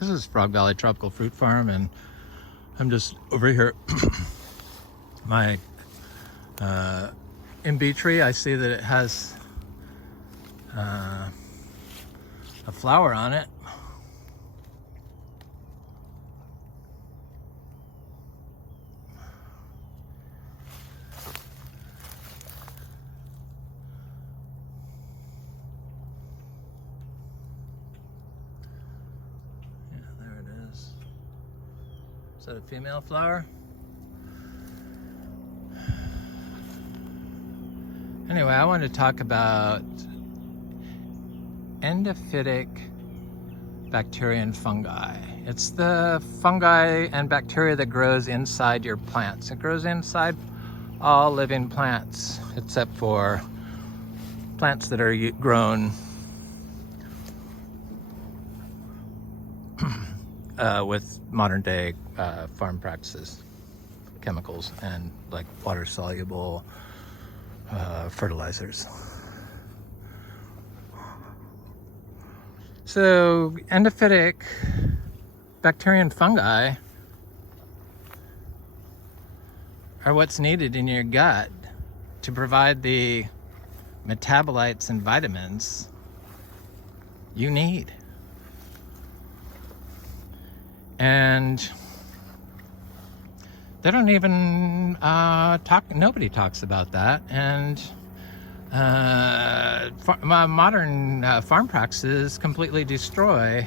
This is Frog Valley Tropical Fruit Farm, and I'm just over here. My MB tree, I see that it has a flower on it. Is that a female flower? Anyway, I want to talk about endophytic bacteria and fungi. It's the fungi and bacteria that grows inside your plants. It grows inside all living plants, except for plants that are grown with modern day farm practices, chemicals, and like water soluble fertilizers. So endophytic bacteria and fungi are what's needed in your gut to provide the metabolites and vitamins you need. And they don't even nobody talks about that. And modern farm practices completely destroy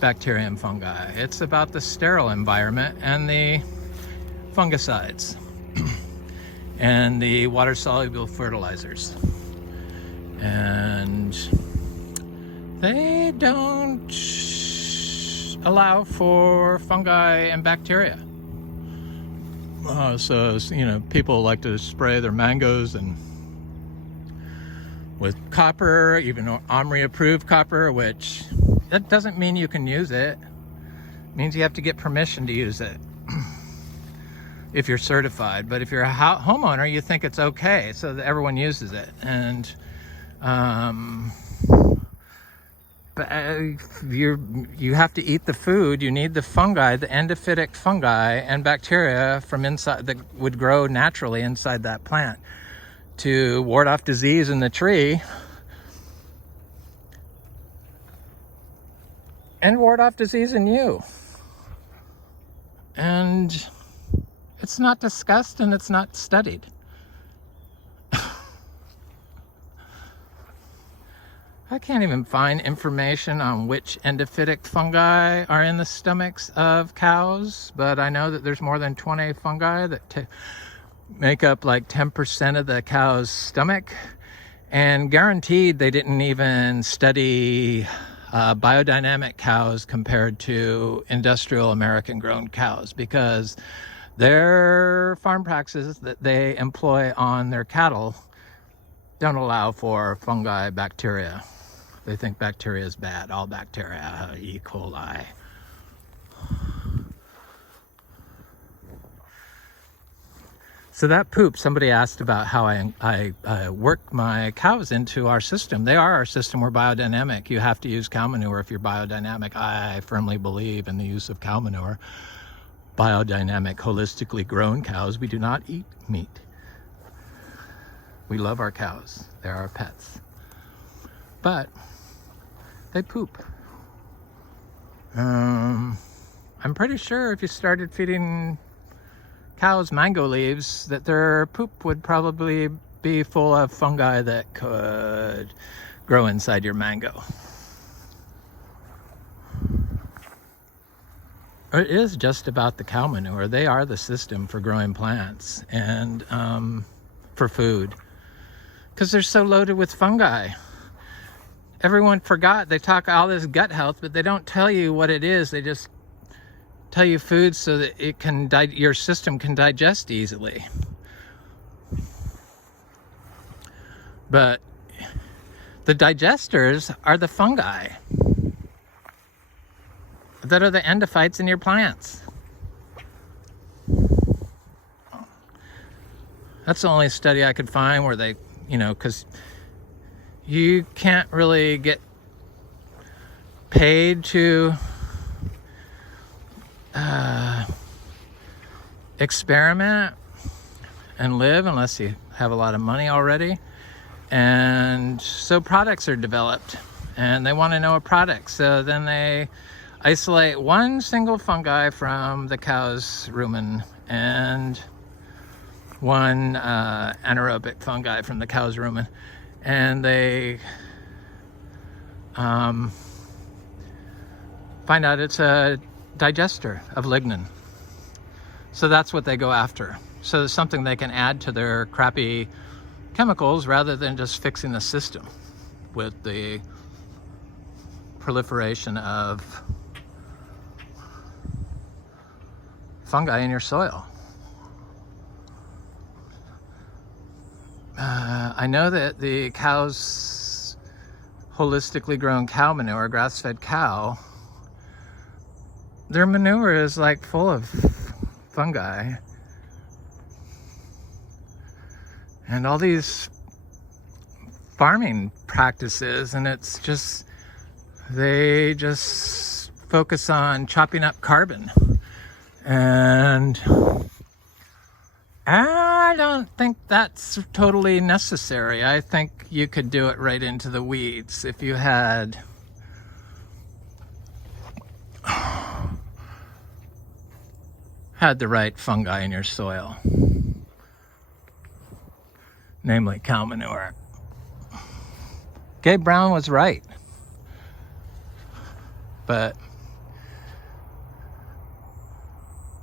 bacteria and fungi. It's about the sterile environment and the fungicides and the water soluble fertilizers. And they don't allow for fungi and bacteria. So you know, people like to spray their mangoes and with copper, even OMRI approved copper, which that doesn't mean you can use it. It means you have to get permission to use it if you're certified. But if you're a homeowner, you think it's okay, so that everyone uses it. And you have to eat the food. You need the fungi, the endophytic fungi and bacteria from inside that would grow naturally inside that plant to ward off disease in the tree and ward off disease in you. And it's not discussed and it's not studied. I can't even find information on which endophytic fungi are in the stomachs of cows, but I know that there's more than 20 fungi that make up like 10% of the cow's stomach. And guaranteed they didn't even study biodynamic cows compared to industrial American grown cows, because their farm practices that they employ on their cattle don't allow for fungi, bacteria. They think bacteria is bad, all bacteria, E. coli. So that poop, somebody asked about how I work my cows into our system. They are our system. We're biodynamic. You have to use cow manure if you're biodynamic. I firmly believe in the use of cow manure. Biodynamic, holistically grown cows. We do not eat meat. We love our cows. They're our pets. But they poop. I'm pretty sure if you started feeding cows mango leaves, that their poop would probably be full of fungi that could grow inside your mango. It is just about the cow manure. They are the system for growing plants and for food, because they're so loaded with fungi. Everyone forgot, they talk all this gut health, but they don't tell you what it is. They just tell you food so that it can your system can digest easily. But the digesters are the fungi that are the endophytes in your plants. That's the only study I could find where they, you know, because you can't really get paid to experiment and live unless you have a lot of money already. And so products are developed, and they want to know a product. So then they isolate one single fungi from the cow's rumen and one anaerobic fungi from the cow's rumen, and they find out it's a digester of lignin. So that's what they go after. So it's something they can add to their crappy chemicals rather than just fixing the system with the proliferation of fungi in your soil. I know that the cow's holistically grown cow manure, grass-fed cow, their manure is like full of fungi. And all these farming practices, and it's just, they just focus on chopping up carbon. And I don't think that's totally necessary. I think you could do it right into the weeds if you had the right fungi in your soil, namely cow manure. Gabe Brown was right, but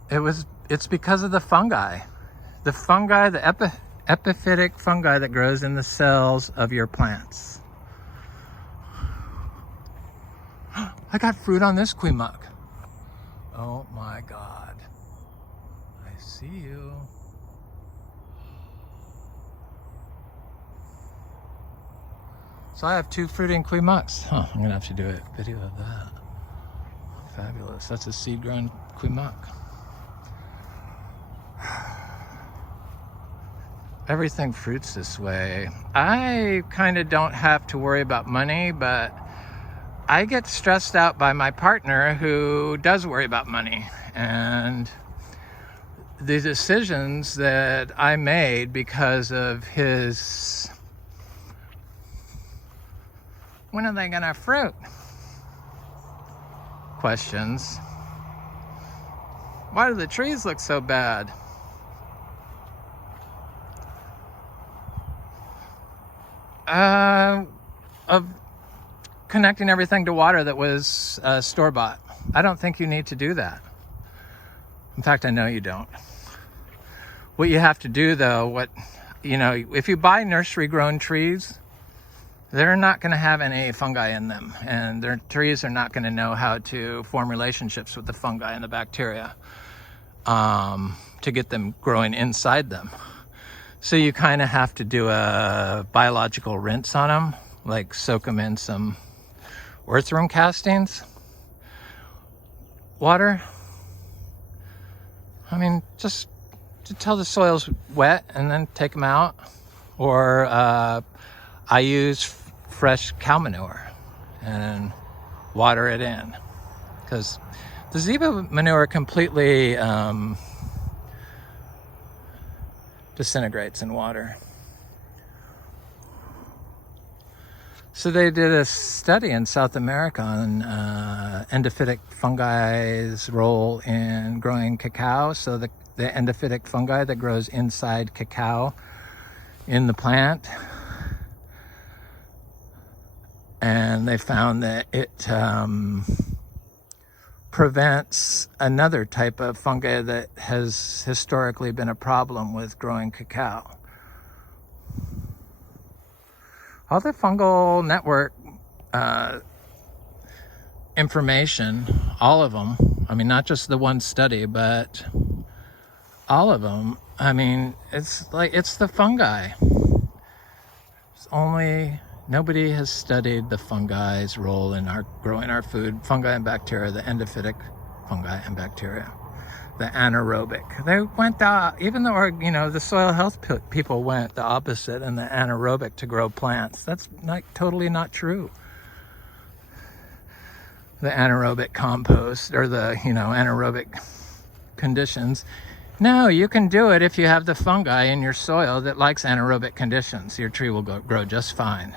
it's because of the fungi. The fungi, the epiphytic fungi that grows in the cells of your plants. I got fruit on this Kwai Muk. Oh my God. I see you. So I have 2 fruiting Kwai Muks. I'm gonna have to do a video of that. Fabulous. That's a seed-grown Kwai Muk. Everything fruits this way. I kind of don't have to worry about money, but I get stressed out by my partner who does worry about money. And the decisions that I made because of his, when are they gonna fruit? Questions. Why do the trees look so bad? Of connecting everything to water that was store-bought. I don't think you need to do that. In fact, I know you don't. What you have to do though, if you buy nursery-grown trees, they're not going to have any fungi in them, and their trees are not going to know how to form relationships with the fungi and the bacteria to get them growing inside them. So you kind of have to do a biological rinse on them, like soak them in some earthworm castings, water. I mean, just until the soil's wet, and then take them out. Or I use fresh cow manure and water it in, because the zebra manure completely disintegrates in water. So they did a study in South America on endophytic fungi's role in growing cacao. So the endophytic fungi that grows inside cacao in the plant, and they found that it prevents another type of fungi that has historically been a problem with growing cacao. All the fungal network information, all of them, I mean, not just the one study, but all of them, I mean, it's the fungi. It's only, nobody has studied the fungi's role in growing our food, fungi and bacteria, the endophytic fungi and bacteria, the anaerobic. They went even though, the soil health people went the opposite and the anaerobic to grow plants. That's totally not true. the anaerobic compost or the, anaerobic conditions. No, you can do it if you have the fungi in your soil that likes anaerobic conditions. Your tree will grow just fine.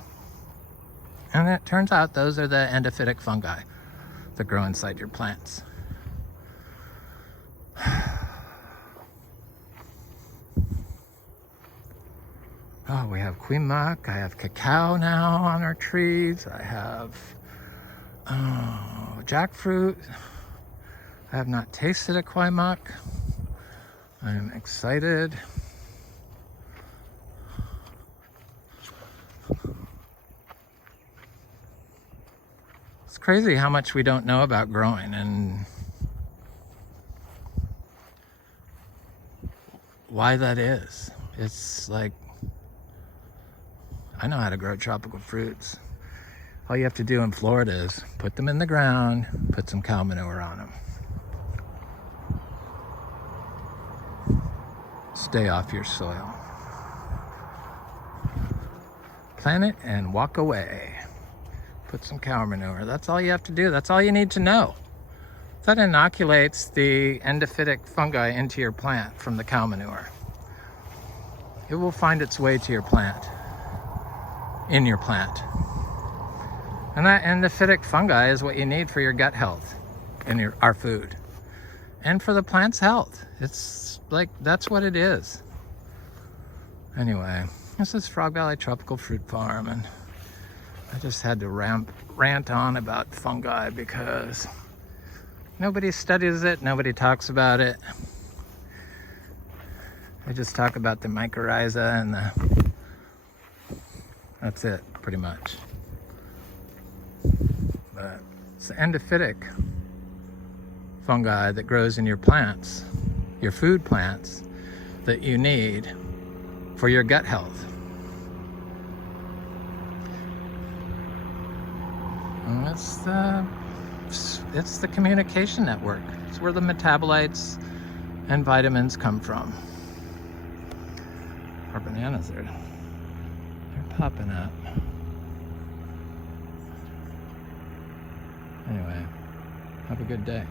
And it turns out those are the endophytic fungi that grow inside your plants. Oh, we have Kwai Muk. I have cacao now on our trees. I have jackfruit. I have not tasted a Kwai Muk. I am excited. It's crazy how much we don't know about growing and why that is. It's like, I know how to grow tropical fruits. All you have to do in Florida is put them in the ground, put some cow manure on them. Stay off your soil. Plant it and walk away. Put some cow manure. That's all you have to do. That's all you need to know. That inoculates the endophytic fungi into your plant from the cow manure. It will find its way to your plant, in your plant. And that endophytic fungi is what you need for your gut health and our food. And for the plant's health. It's like, that's what it is. Anyway, this is Frog Valley Tropical Fruit Farm, and I just had to rant on about fungi because nobody studies it, nobody talks about it. I just talk about the mycorrhiza and that's it, pretty much. But it's the endophytic fungi that grows in your plants, your food plants, that you need for your gut health. And it's the communication network. It's where the metabolites and vitamins come from. Our bananas they're popping up. Anyway, have a good day.